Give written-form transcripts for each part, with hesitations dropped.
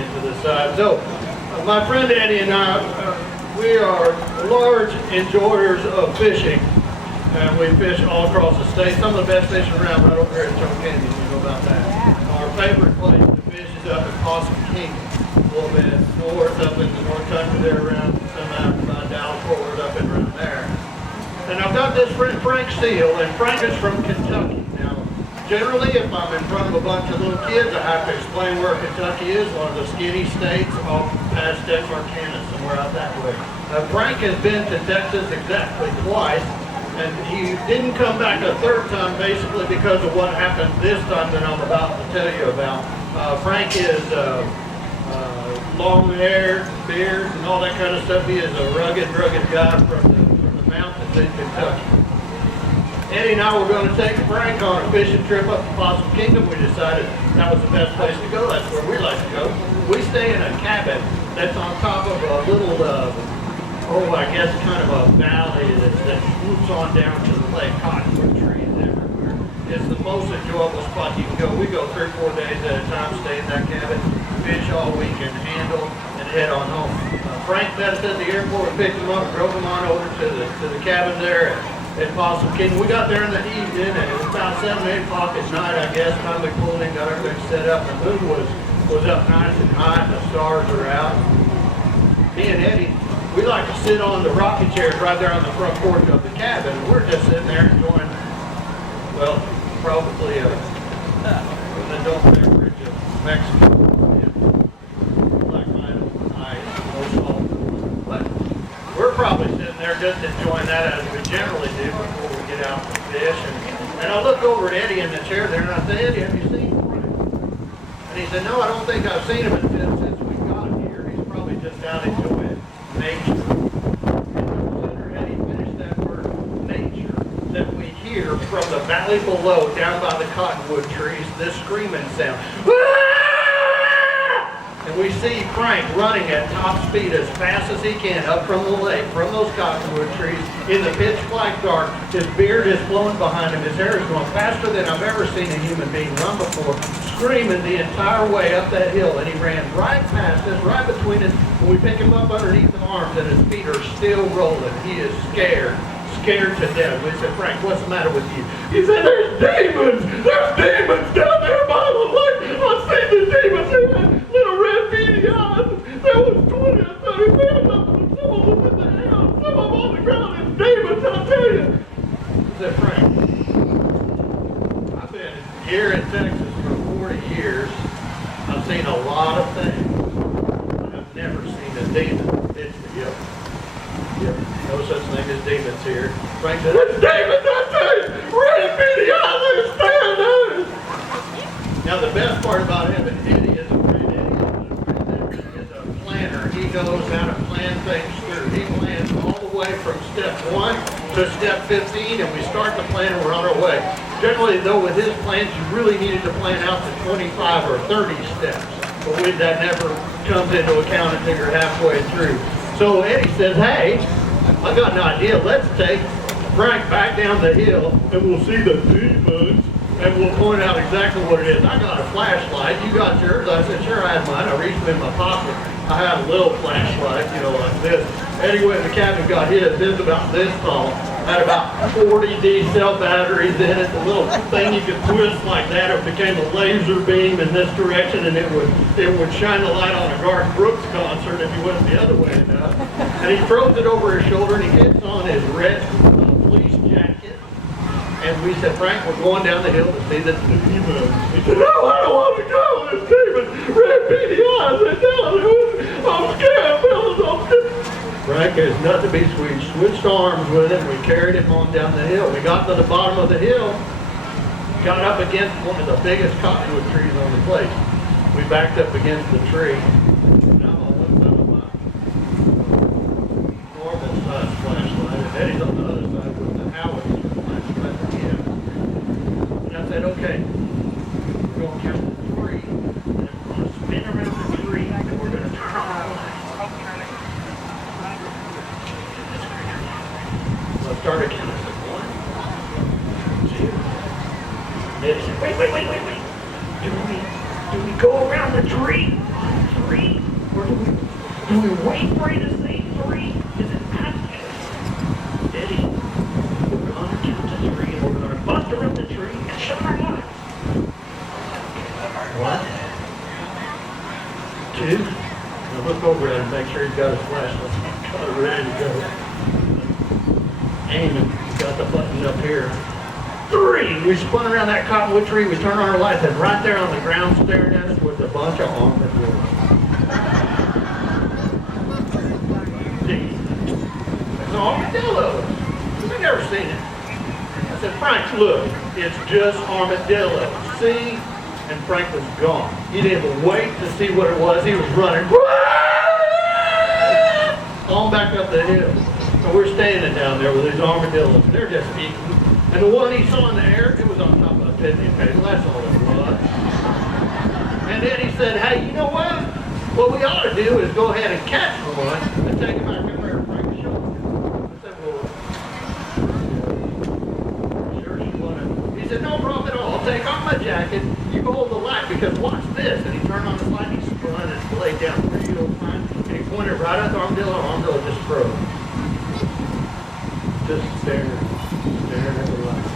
into the side. So, my friend Eddie and I, we are large enjoyers of fishing. And we fish all across the state. Some of the best fishing around right over here at Choke Canyon. You know about that. Our favorite place to fish is up in Possum Kingdom. A little bit north, up in the north country there around some out by Dallas Forward up and around there. And I've got this friend Frank Steele, and Frank is from Kentucky. Now, generally, if I'm in front of a bunch of little kids, I have to explain where Kentucky is, one of the skinny states off past Texarkana, somewhere out that way. Frank has been to Texas exactly twice. And he didn't come back a third time basically because of what happened this time that I'm about to tell you about. Frank is long hair, beard, and all that kind of stuff. He is a rugged guy from the mountains in Kentucky. Eddie and I were going to take Frank on a fishing trip up to Possum Kingdom. We decided that was the best place to go. That's where we like to go. We stay in a cabin that's on top of a little I guess kind of a valley that swoops on down to the lake, cottonwood trees everywhere. It's the most enjoyable spot you can go. We go 3 or 4 days at a time, stay in that cabin, fish all we can handle, and head on home. Frank met us at the airport, picked him up, drove him on over to the cabin there at Possum Kingdom. We got there in the evening, and it was about 7 or 8 o'clock at night, I guess. Time we pulled in, got everything set up. The moon was up nice and high, and the stars are out. Me and Eddie, we like to sit on the rocking chairs right there on the front porch of the cabin. We're just sitting there enjoying, well, probably an adult beverage of Mexican black vinyl ice, no salt. But we're probably sitting there just enjoying that as we generally do before we get out to fish. And I look over at Eddie in the chair there and I say, Eddie, have you seen Frank? And he said, no, I don't think I've seen him since we got here. He's probably just out enjoying nature. And Eddie finished that word nature that we hear from the valley below down by the cottonwood trees, this screaming sound. And we see Frank running at top speed as fast as he can up from the lake, from those cottonwood trees, in the pitch black dark. His beard is blowing behind him. His hair is going faster than I've ever seen a human being run before, screaming the entire way up that hill. And he ran right past us, right between us, and we pick him up underneath the arms, and his feet are still rolling. He is scared to death. We said, Frank, what's the matter with you? He said, there's demons! There's demons down there by the lake! I've seen the demons! They had little red beady eyes! There was 20 or 30 men up and some of them in the house, some of them on the ground, and demons, I tell you! I said, Frank, I've been here in Texas for 40 years. I've seen a lot of things. But I've never seen a demon. Yep. No such thing as demons here. Frank said, it's demons, I tell you! Red beady eyes, they're staring at us! Now the best part about him, and Eddie is a friend, Eddie is a planner. He knows how to plan things through. He plans all the way from step 1 to step 15, and we start the plan and we're on our way. Generally though, with his plans, you really needed to plan out to 25 or 30 steps. But that never comes into account until you're halfway through. So Eddie says, hey, I got an idea. Let's take Frank back down the hill and we'll see the demons and we'll point out exactly what it is. I got a flashlight. You got yours? I said, sure, I had mine. I reached in my pocket. I had a little flashlight, like this. Eddie went in the cabin, got his. This about this tall. Had about 40 D-cell batteries in it. The little thing you could twist like that, it became a laser beam in this direction, and it would shine the light on a Garth Brooks concert if you went the other way enough. And he throws it over his shoulder, and he gets on his red fleece jacket. And we said, Frank, we're going down the hill to see the demons. He said, no, I don't want to go. There's demons. Red beady eyes. I'm scared, fellas. I'm scared. Frank has nothing to be sweet. Switched arms with him. We carried him on down the hill. We got to the bottom of the hill. Got up against one of the biggest cottonwood trees on the place. We backed up against the tree. And I'm on one side of my normal size flashlight. And Eddie's on the other side with the howitzer flashlight for him. And I said, okay, we're going to count to 3. And we're going to spin around the tree. And we're going to turn on the light. So I started counting. I said, 1, 2. Eddie said, wait. Do we go around the tree? 3. Do we wait for you to say 3? Is it after? Eddie, we're going to count to 3 and we're going to bust around the tree and shut our lights. 1, 2. Now look over at him and make sure he's got his flashlight. He's got it ready to go. Aiming. Got the button up here. 3. We spun around that cottonwood tree. We turned on our lights, and right there on the ground staring at us was a bunch of armadillos. It's armadillos. We've never seen it. I said, Frank, look, it's just armadillos. See? And Frank was gone. He didn't even wait to see what it was. He was running on back up the hill. And we're standing down there with these armadillos. They're just eating. And the one he saw in the air, it was on top of a picnic table. That's all it was. And then he said, hey, you know what? What we ought to do is go ahead and catch one and take him back up there and Frank show him. I said, well, sure you want to. He said, no problem at all. I'll take off my jacket. You go hold the light because watch this. And he turned on the light, he spun and laid down real fine. And he pointed right at the armadillo. Armadillo just froze. Just staring at the light.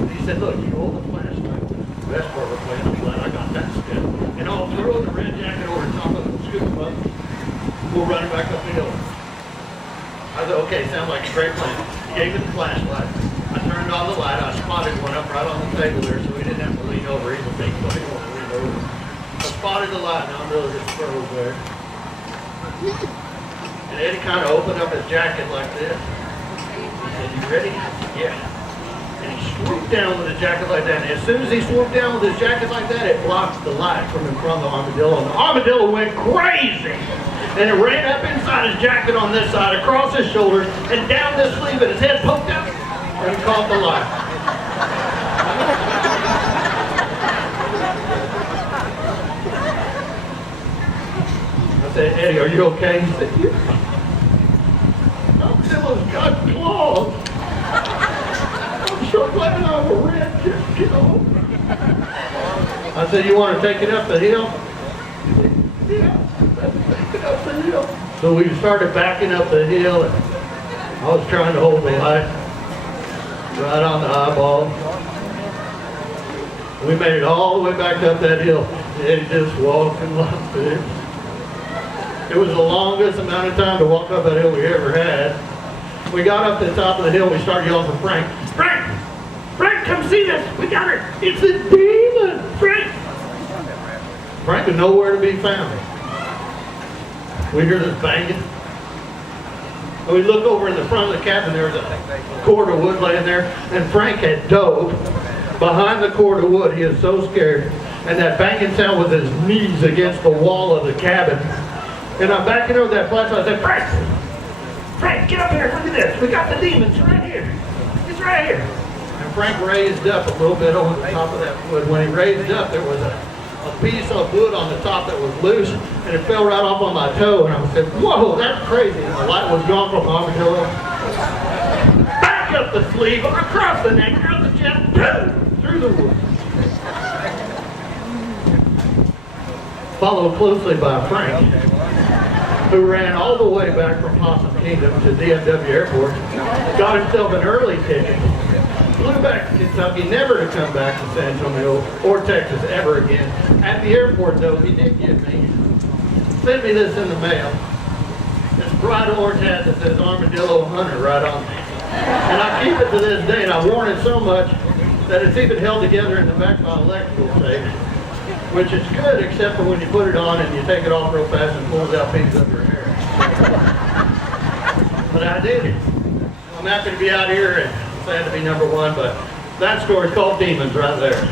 And he said, look, you hold the flashlight. The best part of the plan, I'm glad I got that step. And I'll throw the red jacket over the top of it, scoop him up. We'll run him back up the hill. I said, okay, sounds like a great plan. He gave me the flashlight. I turned on the light. I spotted one up right on the table there, so we didn't have to lean over. He's a big boy. He won't lean over. I spotted the light, and I'm really just froze there. And Eddie kind of opened up his jacket like this. He said, you ready? I said, yeah. And he swooped down with his jacket like that. And as soon as he swooped down with his jacket like that, it blocked the light from in front of the armadillo. And the armadillo went crazy. And it ran up inside his jacket on this side, across his shoulders, and down this sleeve, and his head poked out. And he caught the light. I said, Eddie, are you okay? He said, yeah. Armadillo's got claws. I'm so glad I'm a red just killed. I said, you want to take it up the hill? Yeah, let's take it up the hill. So we started backing up the hill, and I was trying to hold the light right on the eyeball. We made it all the way back up that hill. And just walking like this. It was the longest amount of time to walk up that hill we ever had. We got up to the top of the hill and we started yelling for Frank. Frank! Frank, come see this! We got her! It's a demon! Frank! Frank was nowhere to be found. We hear this banging. And we look over in the front of the cabin, there was a cord of wood laying there, and Frank had dove behind the cord of wood. He was so scared. And that banging sound was his knees against the wall of the cabin. And I'm backing over that flashlight. I said, Frank! Frank, get up here. Look at this. We got the demons right here. It's right here. And Frank raised up a little bit over the top of that wood. When he raised up, there was a piece of wood on the top that was loose, and it fell right off on my toe. And I said, whoa, that's crazy. And the light was gone from the armadillo. Back up the sleeve, across the neck, out the chest, through the wood. Followed closely by Frank, who ran all the way back from Possum Kingdom to DFW Airport, got himself an early ticket, flew back to Kentucky, never to come back to San Antonio or Texas ever again. At the airport, though, he did give me, sent me this in the mail, this bright orange hat that says Armadillo Hunter right on it. And I keep it to this day, and I've worn it so much that it's even held together in the back of my electrical tape. Which is good, except for when you put it on and you take it off real fast and pulls out pieces of your hair. But I did it. I'm happy to be out here and sad to be number 1, but that story's called Demons right there.